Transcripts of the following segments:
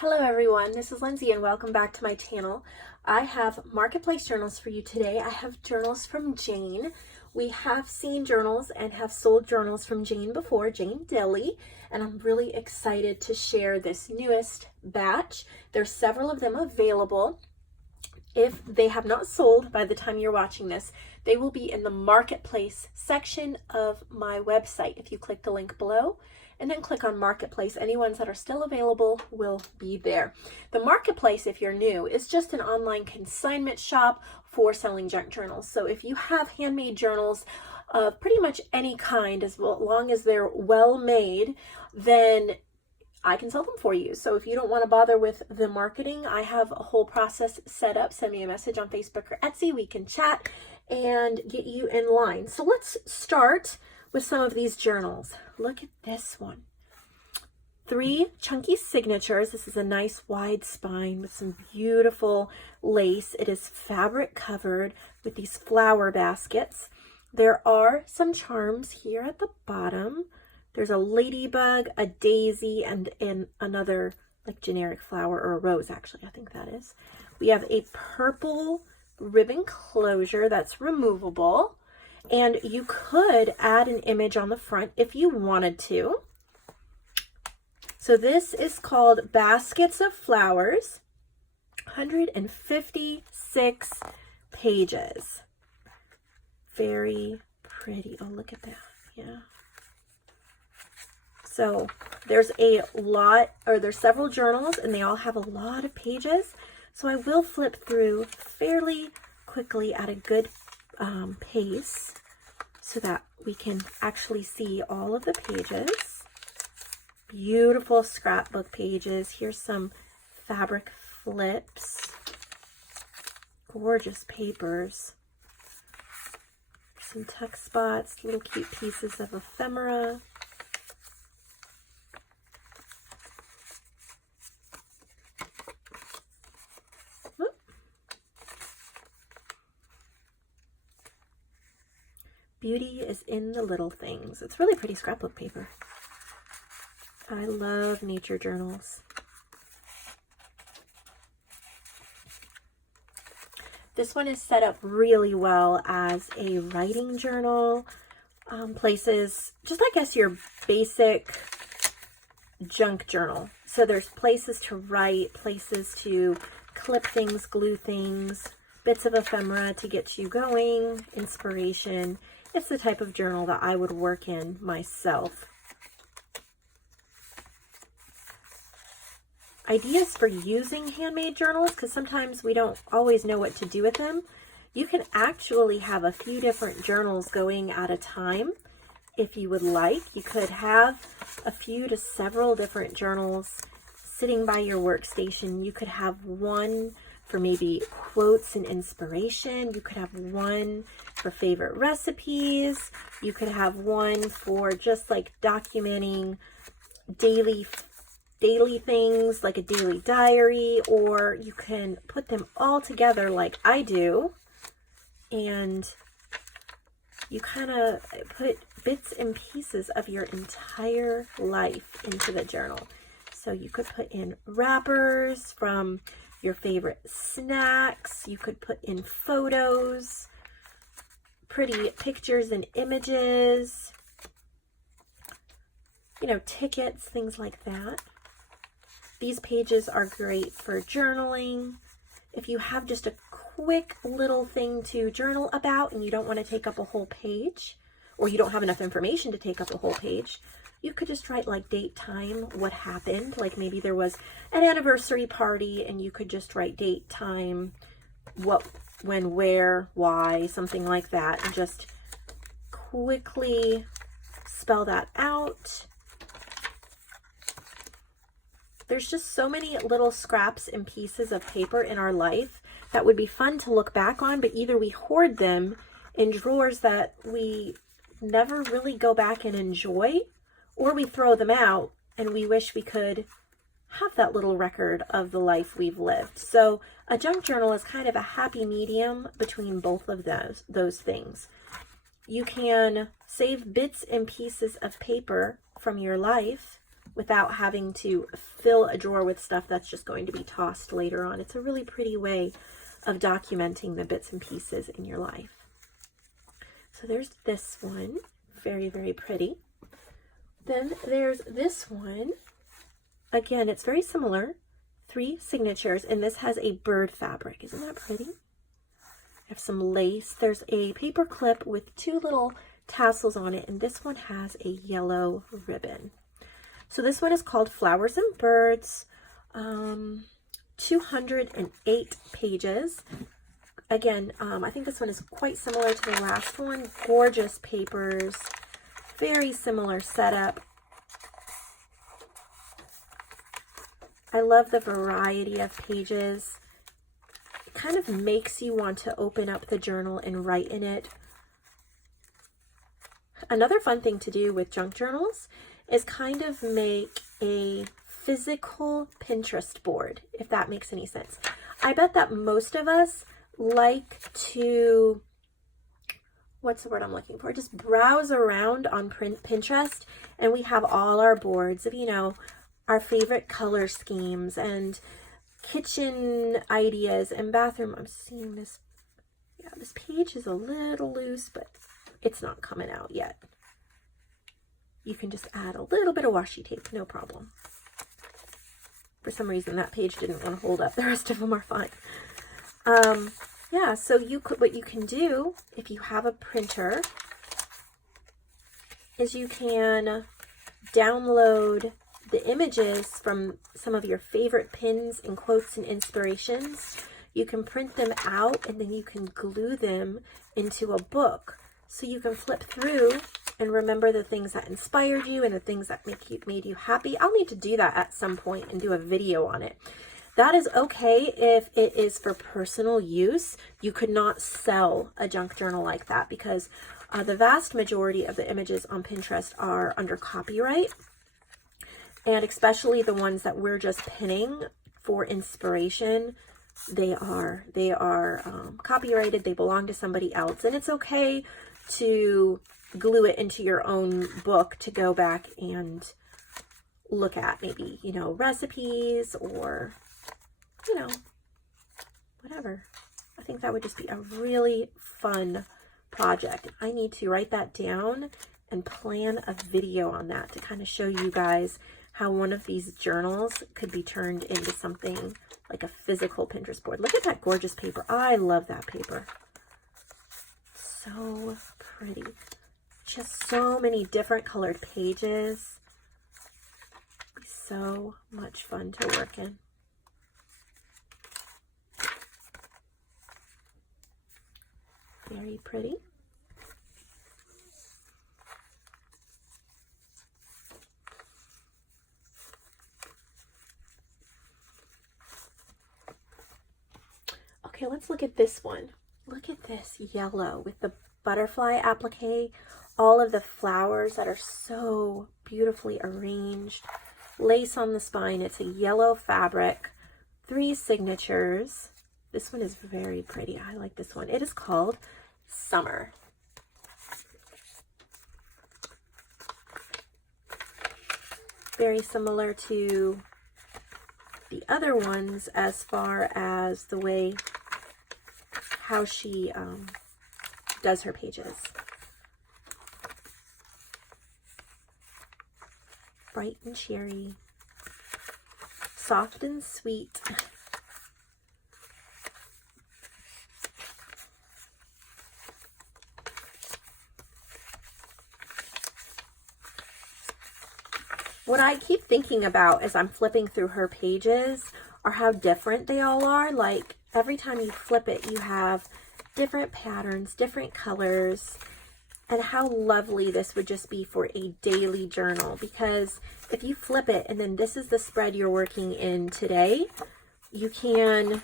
Hello everyone, this is Lindsay and welcome back to my channel. I have marketplace journals for you today. I have journals from JoAnn. We have seen journals and have sold journals from JoAnn before, JoAnn Dilley, and I'm really excited to share this newest batch. There's several of them available. If they have not sold by the time you're watching this, they will be in the marketplace section of my website. If you click the link below and then click on marketplace, any ones that are still available will be there. The marketplace, if you're new, is just an online consignment shop for selling junk journals. So if you have handmade journals of pretty much any kind, as long as they're well made, then I can sell them for you. So if you don't want to bother with the marketing, I have a whole process set up. Send me a message on Facebook or Etsy. We can chat and get you in line. So let's start with some of these journals. Look at this one. 3 chunky signatures. This is a nice wide spine with some beautiful lace. It is fabric covered with these flower baskets. There are some charms here at the bottom. There's a ladybug, a daisy, and another like generic flower, or a rose actually, I think that is. We have a purple ribbon closure that's removable. And you could add an image on the front if you wanted to. So this is called Baskets of Flowers, 156 pages. Very pretty. Oh, look at that. Yeah. So there's there's several journals and they all have a lot of pages. So I will flip through fairly quickly at a good pace so that we can actually see all of the pages. Beautiful scrapbook pages. Here's some fabric flips. Gorgeous papers. Some tuck spots, little cute pieces of ephemera. Beauty is in the little things. It's really pretty scrapbook paper. I love nature journals. This one is set up really well as a writing journal. Places, just I guess your basic junk journal. So there's places to write, places to clip things, glue things, bits of ephemera to get you going, inspiration. It's the type of journal that I would work in myself. Ideas for using handmade journals, because sometimes we don't always know what to do with them. You can actually have a few different journals going at a time if you would like. You could have a few to several different journals sitting by your workstation. You could have one for maybe quotes and inspiration. You could have one for favorite recipes. You could have one for just like documenting daily things, like a daily diary, or you can put them all together like I do, and you kind of put bits and pieces of your entire life into the journal. So you could put in wrappers from your favorite snacks. You could put in photos, pretty pictures and images, you know, tickets, things like that. These pages are great for journaling. If you have just a quick little thing to journal about and you don't want to take up a whole page, or you don't have enough information to take up a whole page, you could just write like date, time, what happened. Like maybe there was an anniversary party and you could just write date, time, what, when, where, why, something like that, and just quickly spell that out. There's just so many little scraps and pieces of paper in our life that would be fun to look back on, but either we hoard them in drawers that we never really go back and enjoy, or we throw them out and we wish we could have that little record of the life we've lived. So a junk journal is kind of a happy medium between both of those things. You can save bits and pieces of paper from your life without having to fill a drawer with stuff that's just going to be tossed later on. It's a really pretty way of documenting the bits and pieces in your life. So there's this one, very, very pretty. Then there's this one. Again, it's very similar, 3 signatures, and this has a bird fabric. Isn't that pretty? I have some lace. There's a paper clip with 2 little tassels on it, and this one has a yellow ribbon. So this one is called Flowers and Birds, 208 pages. Again, I think this one is quite similar to the last one. Gorgeous papers, very similar setup. I love the variety of pages. It kind of makes you want to open up the journal and write in it. Another fun thing to do with junk journals is kind of make a physical Pinterest board, if that makes any sense. I bet that most of us like to, what's the word I'm looking for? Just browse around on Pinterest, and we have all our boards of, you know, our favorite color schemes and kitchen ideas and bathroom. I'm seeing this, yeah, this page is a little loose, but it's not coming out yet. You can just add a little bit of washi tape, no problem. For some reason, that page didn't want to hold up. The rest of them are fine. Yeah, so what you can do if you have a printer is you can download the images from some of your favorite pins and quotes and inspirations. You can print them out, and then you can glue them into a book. So you can flip through and remember the things that inspired you and the things that made you happy. I'll need to do that at some point and do a video on it. That is okay if it is for personal use. You could not sell a junk journal like that because the vast majority of the images on Pinterest are under copyright. And especially the ones that we're just pinning for inspiration, they are copyrighted. They belong to somebody else, and it's okay to glue it into your own book to go back and look at, maybe, you know, recipes or, you know, whatever. I think that would just be a really fun project. I need to write that down and plan a video on that to kind of show you guys how one of these journals could be turned into something like a physical Pinterest board. Look at that gorgeous paper. I love that paper. So pretty. Just so many different colored pages. So much fun to work in. Very pretty. Okay, let's look at this one. Look at this yellow with the butterfly applique, all of the flowers that are so beautifully arranged, lace on the spine. It's a yellow fabric, 3 signatures. This one is very pretty. I like this one. It is called Summer. Very similar to the other ones as far as the way how she does her pages. Bright and cheery, soft and sweet. What I keep thinking about as I'm flipping through her pages are how different they all are. Like, every time you flip it, you have different patterns, different colors, and how lovely this would just be for a daily journal. Because if you flip it and then this is the spread you're working in today, you can,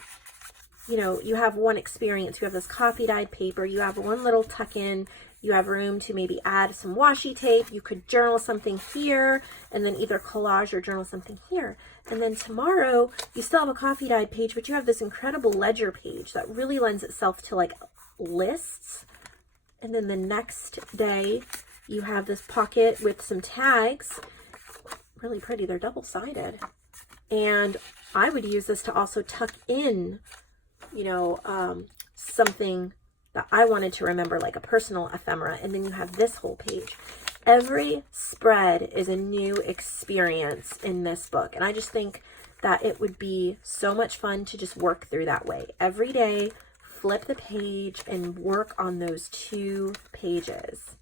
you know, you have one experience. You have this coffee dyed paper, you have one little tuck in, you have room to maybe add some washi tape. You could journal something here and then either collage or journal something here. And then tomorrow you still have a coffee dyed page, but you have this incredible ledger page that really lends itself to like lists. And then the next day you have this pocket with some tags. really pretty. They're double-sided. And I would use this to also tuck in, you know, something that I wanted to remember, like a personal ephemera. And then you have this whole page. Every spread is a new experience in this book. And I just think that it would be so much fun to just work through that way. Every day, flip the page and work on those 2 pages.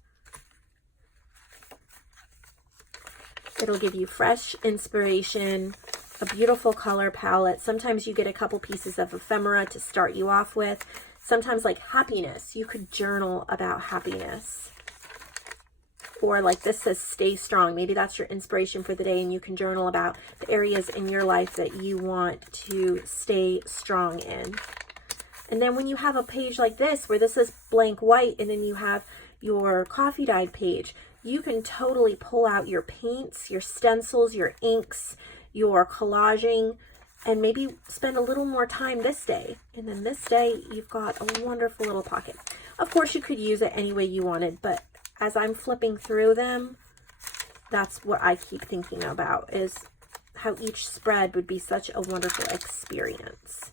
It'll give you fresh inspiration, a beautiful color palette. Sometimes you get a couple pieces of ephemera to start you off with. Sometimes like happiness, you could journal about happiness. Or like this says, stay strong. Maybe that's your inspiration for the day, and you can journal about the areas in your life that you want to stay strong in. And then when you have a page like this, where this is blank white, and then you have your coffee dyed page, you can totally pull out your paints, your stencils, your inks, your collaging, and maybe spend a little more time this day. And then this day, you've got a wonderful little pocket. Of course, you could use it any way you wanted, but as I'm flipping through them, that's what I keep thinking about, is how each spread would be such a wonderful experience.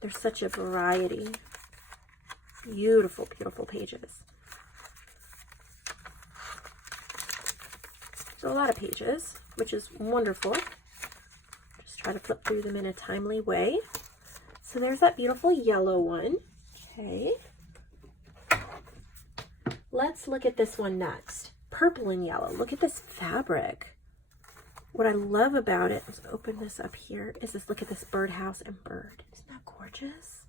There's such a variety. Beautiful, beautiful pages. So a lot of pages, which is wonderful. Just try to flip through them in a timely way. So there's that beautiful yellow one. Okay. Let's look at this one next. Purple and yellow. Look at this fabric. What I love about it, let's open this up here, is this, look at this birdhouse and bird. Isn't that gorgeous?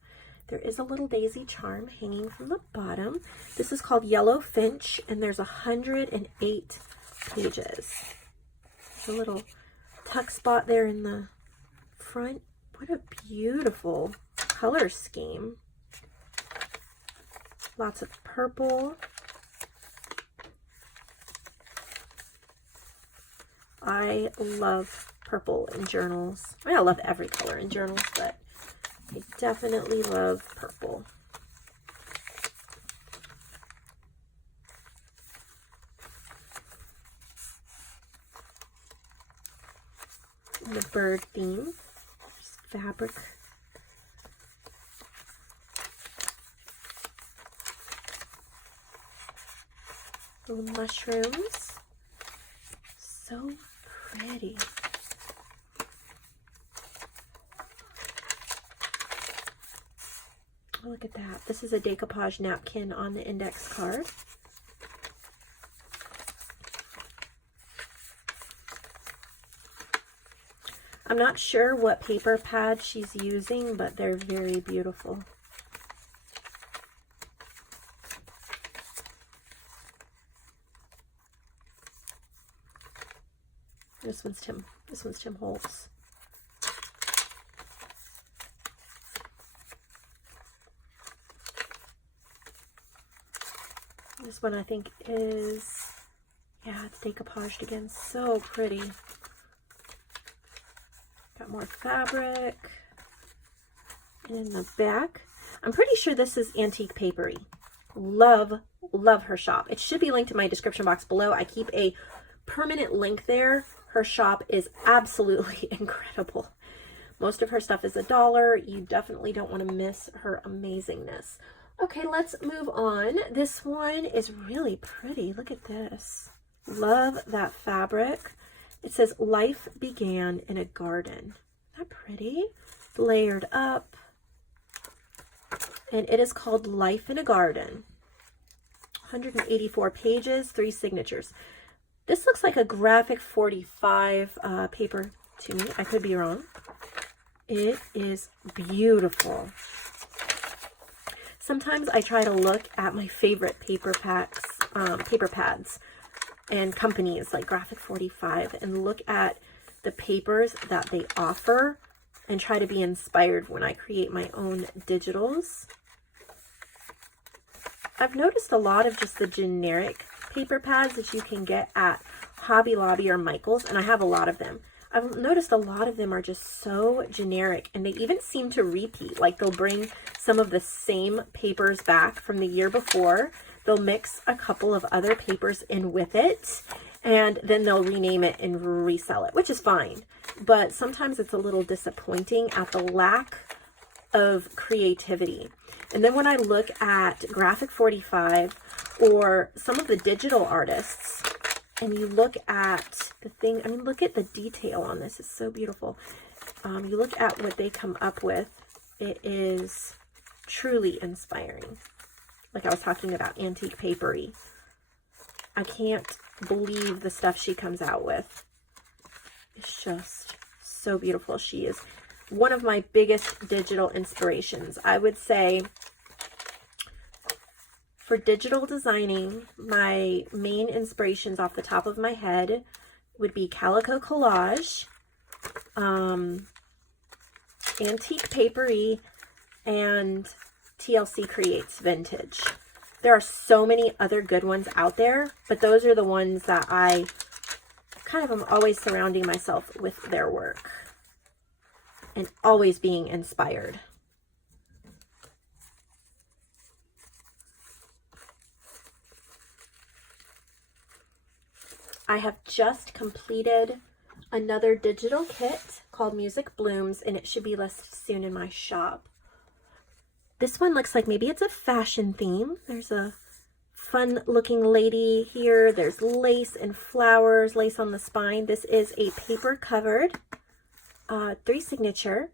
There is a little daisy charm hanging from the bottom. This is called Yellow Finch, and there's 108 pages. There's a little tuck spot there in the front. What a beautiful color scheme. Lots of purple. I love purple in journals. I mean, I love every color in journals, but I definitely love purple. And the bird theme. There's fabric. Little mushrooms. So pretty. Oh, look at that. This is a decoupage napkin on the index card. I'm not sure what paper pad she's using, but they're very beautiful. This one's Tim Holtz. This one I think is, yeah, it's decoupaged again. So pretty. Got more fabric. And in the back, I'm pretty sure this is Antique Paperie. Love her shop. It should be linked in my description box below. I keep a permanent link there. Her shop is absolutely incredible. Most of her stuff is $1. You definitely don't want to miss her amazingness. Okay, let's move on. This one is really pretty. Look at this. Love that fabric. It says, life began in a garden. Isn't that pretty? Layered up. And it is called Life in a Garden. 184 pages, 3 signatures. This looks like a graphic 45 paper to me. I could be wrong. It is beautiful. Sometimes I try to look at my favorite paper pads and companies like Graphic 45 and look at the papers that they offer and try to be inspired when I create my own digitals. I've noticed a lot of just the generic paper pads that you can get at Hobby Lobby or Michael's, and I have a lot of them. I've noticed a lot of them are just so generic, and they even seem to repeat. Like they'll bring some of the same papers back from the year before. They'll mix a couple of other papers in with it, and then they'll rename it and resell it, which is fine. But sometimes it's a little disappointing at the lack of creativity. And then when I look at Graphic 45 or some of the digital artists, and you look at the thing, I mean, look at the detail on this. It's so beautiful. You look at what they come up with. It is truly inspiring. Like I was talking about antique papery. I can't believe the stuff she comes out with. It's just so beautiful. She is one of my biggest digital inspirations. I would say for digital designing, my main inspirations off the top of my head would be Calico Collage, Antique Paperie, and TLC Creates Vintage. There are so many other good ones out there, but those are the ones that I kind of am always surrounding myself with their work and always being inspired. I have just completed another digital kit called Music Blooms, and it should be listed soon in my shop. This one looks like maybe it's a fashion theme. There's a fun looking lady here. There's lace and flowers, lace on the spine. This is a paper covered 3 signature.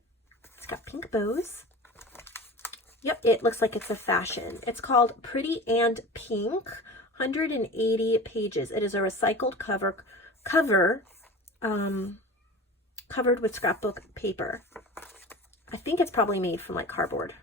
It's got pink bows. Yep, it looks like it's a fashion. It's called Pretty and Pink, 180 pages. It is a recycled cover covered with scrapbook paper. I think it's probably made from like cardboard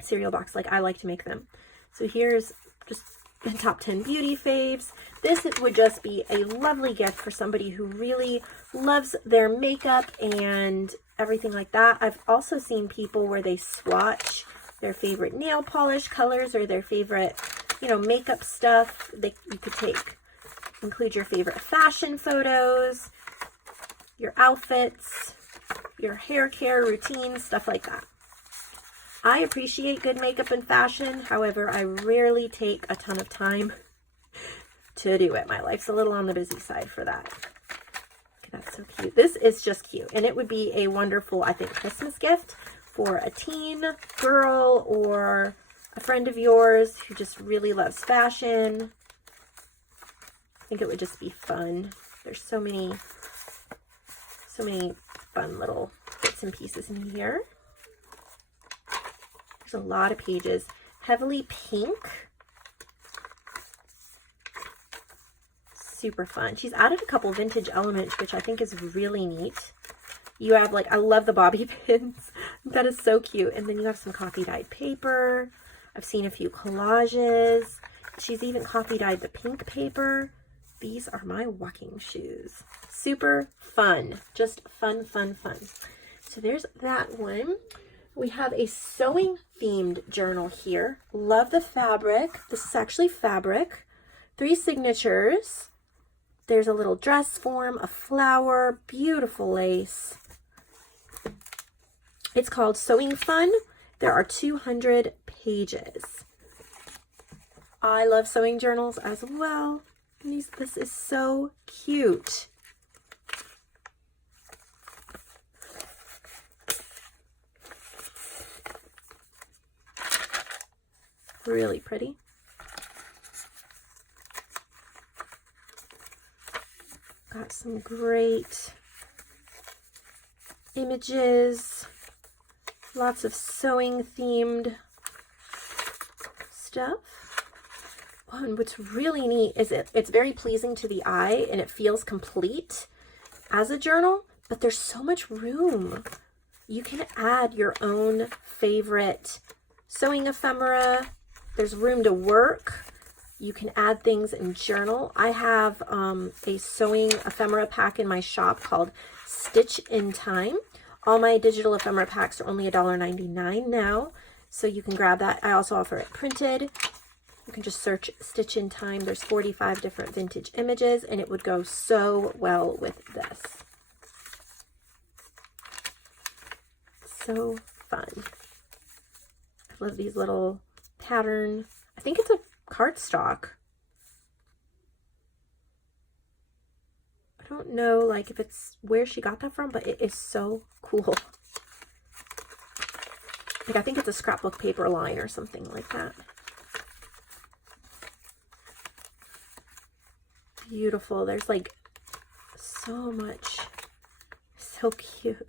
cereal box, like I like to make them. So here's just the top 10 beauty faves. This would just be a lovely gift for somebody who really loves their makeup and everything like that. I've also seen people where they swatch their favorite nail polish colors or their favorite, you know, makeup stuff. You could include your favorite fashion photos, your outfits, your hair care routines, stuff like that. I appreciate good makeup and fashion. However, I rarely take a ton of time to do it. My life's a little on the busy side for that. Okay, that's so cute. This is just cute. And it would be a wonderful, I think, Christmas gift for a teen girl or a friend of yours who just really loves fashion. I think it would just be fun. There's so many fun little bits and pieces in here. There's a lot of pages. Heavily pink. Super fun. She's added a couple vintage elements, which I think is really neat. You have like, I love the bobby pins. That is so cute. And then you have some coffee dyed paper. I've seen a few collages. She's even coffee dyed the pink paper. These are my walking shoes. Super fun. Just fun, fun, fun. So there's that one. We have a sewing themed journal here. Love the fabric. This is actually fabric. 3 signatures. There's a little dress form, a flower, beautiful lace. It's called Sewing Fun. There are 200 pages. I love sewing journals as well. This is so cute. Really pretty. Got some great images. Lots of sewing themed stuff. Oh, and what's really neat is it's very pleasing to the eye and it feels complete as a journal, but there's so much room. You can add your own favorite sewing ephemera. There's room to work. You can add things and journal. I have a sewing ephemera pack in my shop called Stitch in Time. All my digital ephemera packs are only $1.99 now, so you can grab that. I also offer it printed. You can just search Stitch in Time. There's 45 different vintage images, and it would go so well with this. So fun. I love these little pattern. I think it's a cardstock. know like if it's where she got that from, but it is so cool. Like I think it's a scrapbook paper line or something like that. Beautiful. There's like so much. So cute.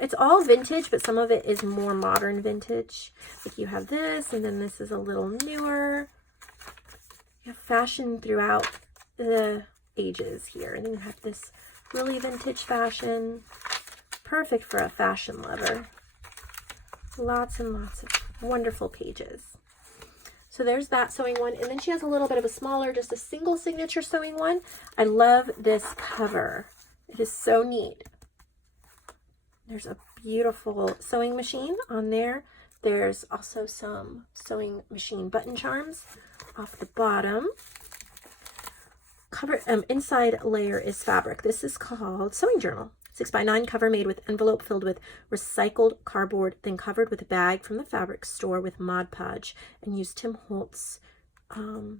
It's all vintage, but some of it is more modern vintage. Like you have this, and then this is a little newer. You have fashion throughout the ages here. And then you have this really vintage fashion. Perfect for a fashion lover. Lots and lots of wonderful pages. So there's that sewing one. And then she has a little bit of a smaller, just a single signature sewing one. I love this cover. It is so neat. There's a beautiful sewing machine on there. There's also some sewing machine button charms off the bottom. Cover inside layer is fabric. This is called Sewing Journal. 6x9 cover made with envelope filled with recycled cardboard, then covered with a bag from the fabric store with Mod Podge, and use Tim Holtz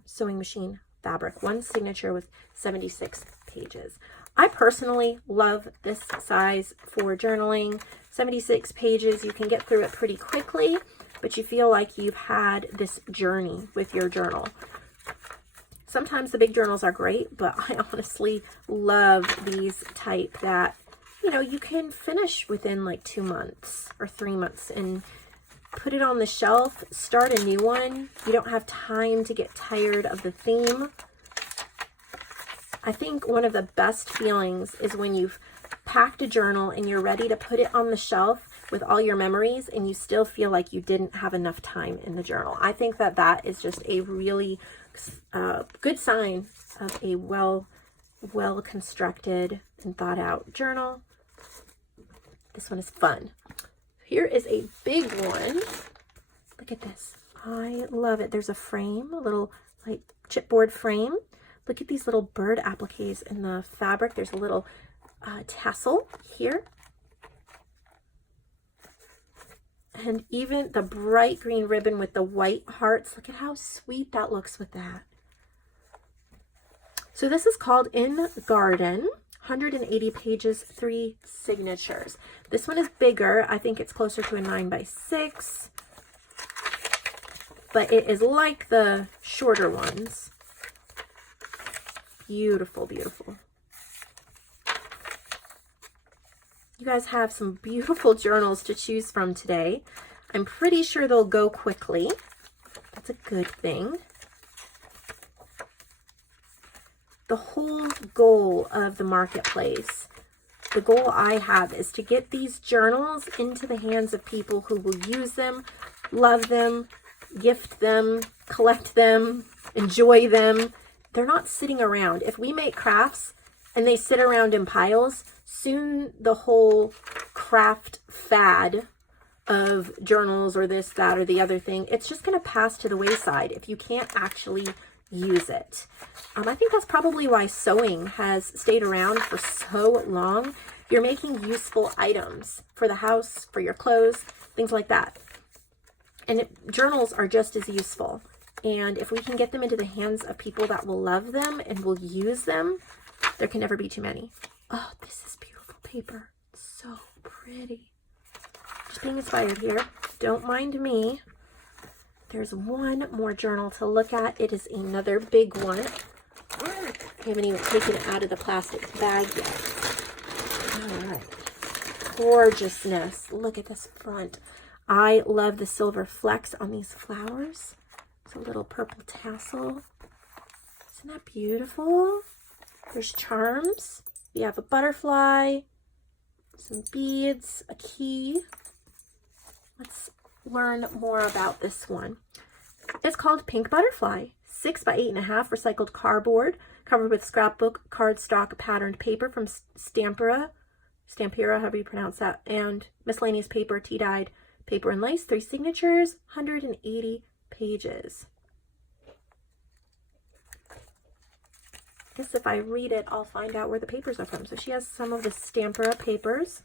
sewing machine fabric. One signature with 76 pages. I personally love this size for journaling. 76 pages, you can get through it pretty quickly, but you feel like you've had this journey with your journal. Sometimes the big journals are great, but I honestly love these type that, you know, you can finish within like 2 months or 3 months and put it on the shelf, start a new one. You don't have time to get tired of the theme. I think one of the best feelings is when you've packed a journal and you're ready to put it on the shelf with all your memories and you still feel like you didn't have enough time in the journal. I think that that is just a really good sign of a well constructed and thought out journal. This one is fun. Here is a big one. Look at this. I love it. There's a frame, a little like chipboard frame. Look at these little bird appliques in the fabric. There's a little tassel here. And even the bright green ribbon with the white hearts. Look at how sweet that looks with that. So this is called In Garden. 180 pages, 3 signatures. This one is bigger. I think it's closer to a 9x6. But it is like the shorter ones. Beautiful, beautiful. You guys have some beautiful journals to choose from today. I'm pretty sure they'll go quickly. That's a good thing. The whole goal of the marketplace, the goal I have is to get these journals into the hands of people who will use them, love them, gift them, collect them, enjoy them. They're not sitting around. If we make crafts and they sit around in piles, soon the whole craft fad of journals or this, that, or the other thing, it's just going to pass to the wayside if you can't actually use it. I think that's probably why sewing has stayed around for so long. You're making useful items for the house, for your clothes, things like that. And journals are just as useful. And if we can get them into the hands of people that will love them and will use them, there can never be too many. Oh, this is beautiful paper. So pretty. Just being inspired here. Don't mind me. There's one more journal to look at. It is another big one. I haven't even taken it out of the plastic bag yet. All right. Gorgeousness. Look at this front. I love the silver flecks on these flowers. It's a little purple tassel. Isn't that beautiful? There's charms. You have a butterfly, some beads, a key. Let's learn more about this one. It's called Pink Butterfly. 6x8.5 recycled cardboard covered with scrapbook cardstock patterned paper from Stampera, however you pronounce that, and miscellaneous paper, tea-dyed paper and lace. 3 signatures, 180 pages. I guess if I read it, I'll find out where the papers are from. So she has some of the Stampera papers.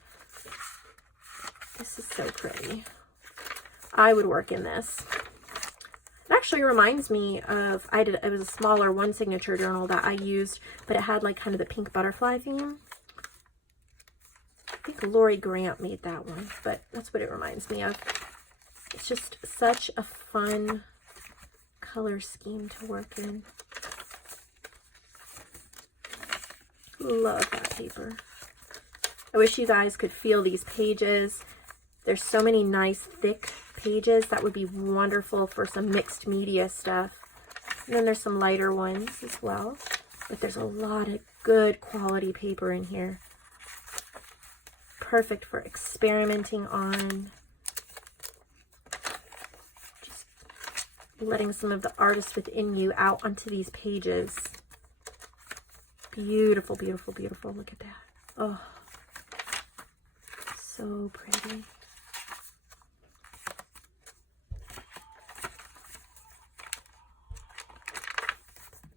This is so pretty. I would work in this. It actually reminds me of, it was a smaller one signature journal that I used, but it had like kind of the pink butterfly theme. I think Lori Grant made that one, but that's what it reminds me of. It's just such a fun color scheme to work in. Love that paper. I wish you guys could feel these pages. There's so many nice thick pages that would be wonderful for some mixed media stuff. And then there's some lighter ones as well, but there's a lot of good quality paper in here. Perfect for experimenting on. Just letting some of the artist within you out onto these pages. Beautiful, beautiful, beautiful. Look at that. Oh, so pretty.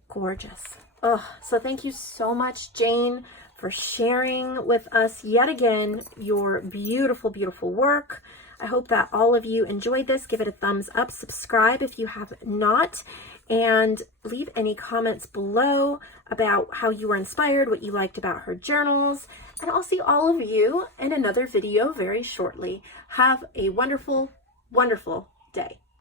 Gorgeous. Oh, so thank you so much, Jane, for sharing with us yet again your beautiful, beautiful work. I hope that all of you enjoyed this. Give it a thumbs up, subscribe if you have not, and leave any comments below about how you were inspired, what you liked about her journals, and I'll see all of you in another video very shortly. Have a wonderful, wonderful day.